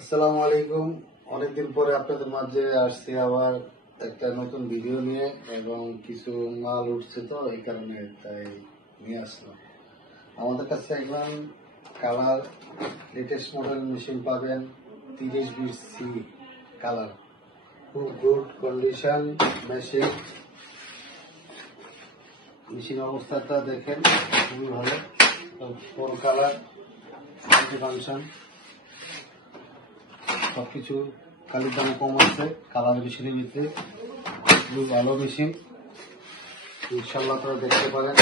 আসসালামু আলাইকুম। অনেকদিন পরে আপনাদের মাঝে আসছি আবার একটা নতুন ভিডিও নিয়ে, এবং কিছু মাল উঠছে তো এই কারণে তাই নিয়ে আসলাম। আমাদের কাছে একদম কালার লেটেস্ট মডেল মেশিন পাবেন, 3020C কালার, খুব গুড কন্ডিশন মেশিন। মেশিনের অবস্থাটা দেখেন, খুবই ভালো। 4 কালার, মাল্টি ফাংশন, সবকিছু কালির দাম কম আছে। কালার মেশিনের ভিতরে খুবই ভালো মেশিন, ইনশাল্লাহ আপনারা দেখতে পারেন।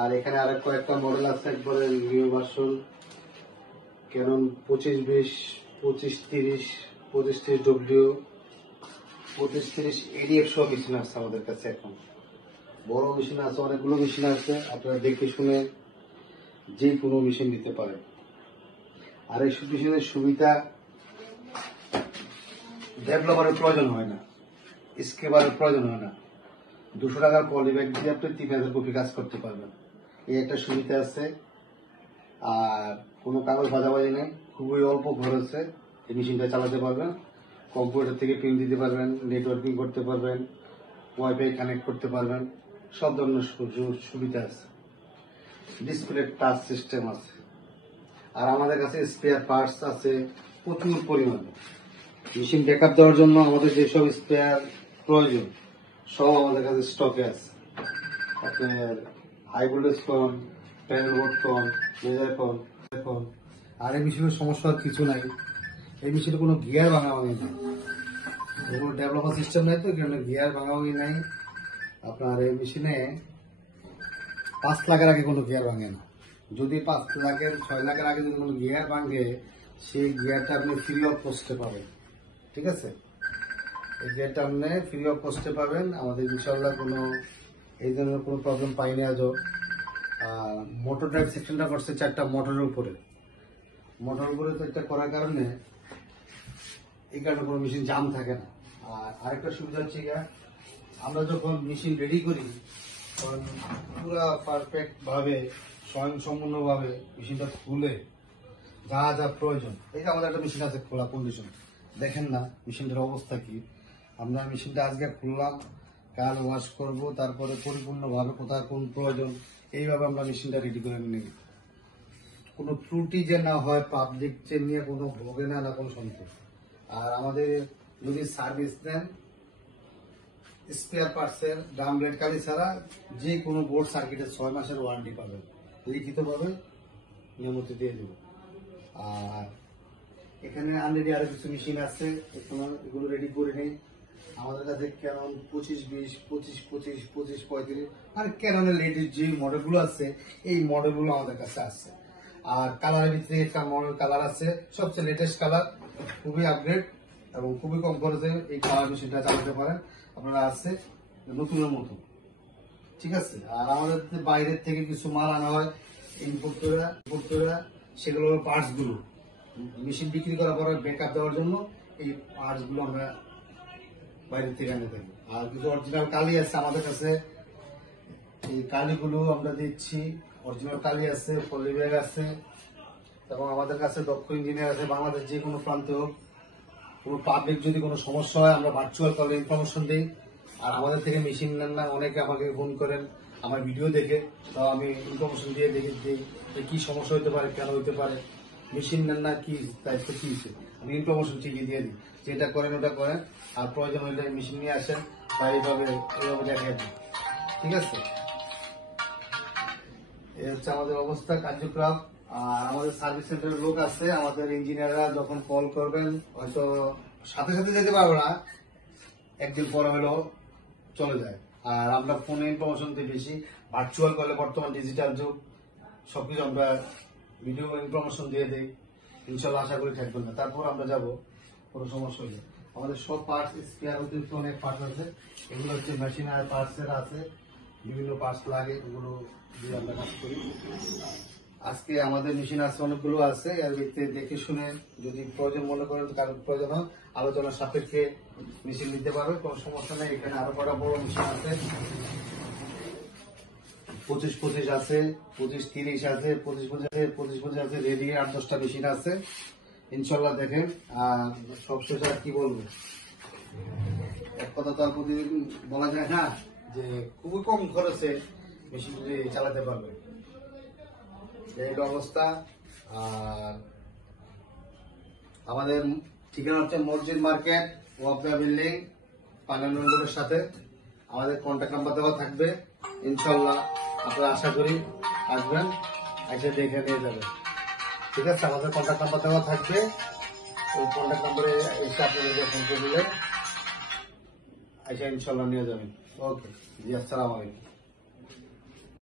আর এখানে আরেক কয়েকটা মডেল আছে, একবারে new version Canon 2520, 2530, 2530W, 2530 ADF সব মেশিন আছে আমাদের কাছে। এখন বড় মেশিন আছে, অনেকগুলো মেশিন আছে, আপনারা দেখে শুনে যে কোনো মেশিন নিতে পারেন। আর এই মেশিনের সুবিধা, ডেভেলপারের প্রয়োজন হয় না, স্কেবারের প্রয়োজন হয় না। 200 টাকার পলি ব্যাগ দিয়ে আপনি 3000 কপি কাজ করতে পারবেন, এই একটা সুবিধা আছে। আর কোনো কাগজ বাজাবাজি নেই, খুবই অল্প খরচে এই মেশিনটা চালাতে পারবেন। কম্পিউটার থেকে প্রিন্ট দিতে পারবেন, নেটওয়ার্কিং করতে পারবেন, ওয়াইফাই কানেক্ট করতে পারবেন, সব ধরনের সুবিধা আছে। ডিসপ্লে টাচ সিস্টেম আছে। আর আমাদের কাছে স্পেয়ার পার্টস আছে প্রচুর পরিমাণে। মেশিন ব্যাকআপ দেওয়ার জন্য আমাদের যেসব স্পেয়ার প্রয়োজন সব আমাদের কাছে স্টকে আছে। আপনার হাই ভোল্টেজ কোন, প্যানেল বোর্ড কোন, মেজার কোন। আর এই মেশিনের সমস্যার কিছু নাই, এই মেশিনে কোনো গিয়ার ভাঙাভাঙি নাই, কোনো ডেভেলপার সিস্টেম নাই, তো গিয়ার ভাঙাভাঙি নাই। আপনার এই মেশিনে 5 লাখের আগে কোনো গিয়ার ভাঙে না। যদি 5 লাখের 6 লাখের আগে যদি কোনো গিয়ার ভাঙে, সেই গিয়ারটা আপনি ফ্রি অফ কস্টে পাবেন। ঠিক আছে, এই গিয়ারটা আপনি ফ্রি অফ কস্টে পাবেন। আমাদের ইনশাল্লাহ কোনো এই ধরনের কোনো প্রবলেম পাইনি আজও। মোটর ড্রাইভ সেকশনটা করছে 4টা মোটরের উপরে তো এটা করার কারণে এই কারণে কোনো মেশিন জাম থাকে না। আর আরেকটা সুবিধা হচ্ছে আমরা যখন মেশিন রেডি করি তখন পুরো পারফেক্ট ভাবে স্বয়ংসম্পূর্ণ ভাবে মেশিনটা খুলে যা যা প্রয়োজন, এই যে আমাদের একটা মেশিন আছে খোলা কন্ডিশন, দেখেন না মেশিনটার অবস্থা কি। আমরা মেশিনটা আজকে খুললাম, কাল ওয়াশ করব, তারপরে পরিপূর্ণভাবে কোথায় কোন প্রয়োজন এইভাবে আমরা মেশিনটা রেডি করে নিই। কোনো ত্রুটি যে না হয়, পাবলিক যে নিয়ে কোনো ভোগে না কোনো সন্দেহ। আর আমাদের যদি সার্ভিস দেন, স্পেয়ার পার্টসের ড্রাম ব্লেড কালি ছাড়া যে কোনো বোর্ড সার্কিটের 6 মাসের ওয়ারেন্টি পাবেন, লিখিতভাবে নিয়মিত দিয়ে দেব। আর এখানে অলরেডি আরো কিছু মেশিন আছে, এগুলো রেডি করে নেই। আমাদের কাছে ক্যানন 2520, 2525, 2535 আর ক্যাননের লেটেস্ট যে মডেলগুলো আছে এই মডেলগুলো আমাদের কাছে আছে। আর কালারের ভিতরে একটা মডেল কালার আছে, সবচেয়ে লেটেস্ট কালার, খুবই আপগ্রেড এবং খুবই কম খরচে এই কালার মেশিনটা চালাতে পারেন আপনারা, আছে নতুনের মতো। ঠিক আছে, আর আমাদের বাইরের থেকে কিছু মাল আনা হয় ইম্পোর্ট করে, সেগুলো পার্টস গুলো মেশিন বিক্রি করার পরে ব্যাকআপ দেওয়ার জন্য এই পার্টস গুলো আমরা বাইরের থেকে আনে থাকি। আর কিছু অরিজিনাল কালি আছে আমাদের কাছে, এই কালিগুলো আমরা দিচ্ছি। অরিজিনাল কালি আছে, পলিব্যাগ আছে, এবং আমাদের কাছে দক্ষ ইঞ্জিনিয়ার আছে। বাংলাদেশ যে কোনো প্রান্তে হোক, কোনো পাবলিক যদি কোনো সমস্যা হয় আমরা ভার্চুয়াল কলে ইনফরমেশন দিই। আর আমাদের থেকে মেশিন নেন না, অনেকে আমাকে ফোন করেন আমার ভিডিও দেখে, তাও আমি ইনফরমেশন দিয়ে দেখে দিই যে কি সমস্যা হতে পারে, কেন হতে পারে, মেশিন নেন না কি দায়িত্ব কি হচ্ছে, আমি ইনফরমেশন ঠিকই দিয়ে দিই যে এটা করেন ওটা করেন। আর প্রয়োজন হলে মেশিন নিয়ে আসেন বা এইভাবে দেখাই দিই। ঠিক আছে, এই হচ্ছে আমাদের অবস্থা কার্যক্রম। আর আমাদের সার্ভিস সেন্টারের লোক আছে, আমাদের ইঞ্জিনিয়াররা যখন কল করবেন হয়তো সাথে সাথে যেতে পারবো না, একদিন পরে হলেও চলে যায়। আর আমরা ফোনে ইনফরমেশন দিই বেশি, ভার্চুয়াল কলে, বর্তমান ডিজিটাল যুগ, সবকিছু আমরা ভিডিও ইনফরমেশন দিয়ে দিই। ইনশাল্লাহ আশা করি থাকবেন না, তারপর আমরা যাব কোনো সমস্যা হলে। আমাদের সব পার্টস স্পেয়ার অতিরিক্ত অনেক পার্টস আছে, এগুলো হচ্ছে মেশিন আর পার্টসের আছে, বিভিন্ন পার্টস লাগে, ওগুলো দিয়ে আমরা কাজ করি। আজকে আমাদের মেশিন আছে অনেকগুলো আছে, এর ভিতরে দেখে শুনে যদি প্রয়োজন মনে করেন, কারোর প্রয়োজন হয় আলোচনার সাপেক্ষে মেশিন নিতে পারবে, কোনো সমস্যা নেই। এখানে আরো কটা বড় মেশিন আছে, 2525 আছে, 2530 আছে, 2525 আছে, রেডি 8-10টা মেশিন আছে। ইনশাল্লাহ দেখেন। আর সবশেষে আর কি বলবো, এক কথা তো আর প্রতিদিন বলা যায় না যে খুবই কম খরচে মেশিনটি চালাতে পারবে, এই অবস্থা। আর আমাদের ঠিকানা হচ্ছে মসজিদ মার্কেট, ওয়াবদা বিল্ডিং, ৫ নম্বরের সাথে। আমাদের কন্ট্যাক্ট নাম্বার দেওয়া থাকবে। ইনশাল্লাহ আপনারা আশা করি আসবেন, এসে দেখে নিয়ে যাবেন। ঠিক আছে, আমাদের কন্ট্যাক্ট নাম্বার দেওয়া থাকবে, ওই কন্ট্যাক্ট নাম্বারে এসে আপনাদেরকে ফোন করে দিলে এসে ইনশাল্লাহ নিয়ে যাবেন। ওকে জি, আসসালামু আলাইকুম।